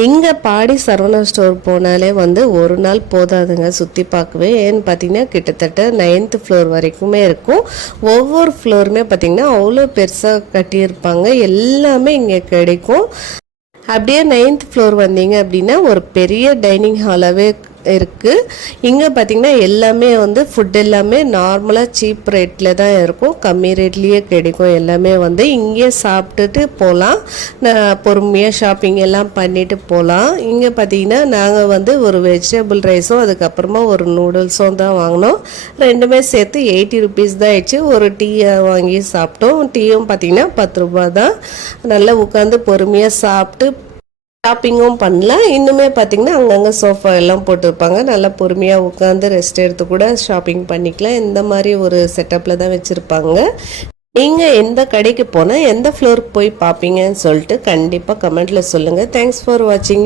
இங்கே பாடி சரவணா ஸ்டோர் போனாலே வந்து ஒரு நாள் போதாதுங்க சுற்றி பார்க்கவே. ஏன்னு பார்த்தீங்கன்னா கிட்டத்தட்ட 9th ஃப்ளோர் வரைக்குமே இருக்கும். ஒவ்வொரு ஃப்ளோருமே பார்த்திங்கன்னா அவ்வளோ பெருசாக கட்டியிருப்பாங்க. எல்லாமே இங்கே கிடைக்கும். அப்படியே 9th ஃப்ளோர் வந்தீங்க அப்படின்னா ஒரு பெரிய டைனிங் ஹாலாகவே இருக்குது. இங்கே பார்த்திங்கன்னா எல்லாமே வந்து ஃபுட் எல்லாமே நார்மலாக சீப் ரேட்டில் தான் இருக்கும். கம்மி ரேட்லேயே கிடைக்கும். எல்லாமே வந்து இங்கே சாப்பிட்டுட்டு போகலாம். பொறுமையாக ஷாப்பிங் எல்லாம் பண்ணிவிட்டு போகலாம். இங்கே பார்த்திங்கன்னா நாங்கள் வந்து ஒரு வெஜிடபிள் ரைஸும் அதுக்கப்புறமா ஒரு நூடுல்ஸும் தான் வாங்கினோம். ரெண்டுமே சேர்த்து 80 ருபீஸ் தான் ஆயிடுச்சு. ஒரு டீயை வாங்கி சாப்பிட்டோம். டீயும் பார்த்திங்கன்னா 10 ரூபா தான். நல்லா உட்காந்து பொறுமையாக சாப்பிட்டு ஷாப்பிங்கும் பண்ணலாம். இன்னுமே பார்த்திங்கன்னா அங்கங்கே சோஃபா எல்லாம் போட்டிருப்பாங்க. நல்லா பொறுமையாக உட்காந்து ரெஸ்ட் எடுத்து கூட ஷாப்பிங் பண்ணிக்கலாம். இந்த மாதிரி ஒரு செட்டப்பில் தான் வச்சுருப்பாங்க. நீங்கள் எந்த கடைக்கு போனால் எந்த ஃப்ளோருக்கு போய் பார்ப்பீங்கன்னு சொல்லிட்டு கண்டிப்பாக கமெண்ட்டில் சொல்லுங்கள். தேங்க்ஸ் ஃபார் வாட்சிங்.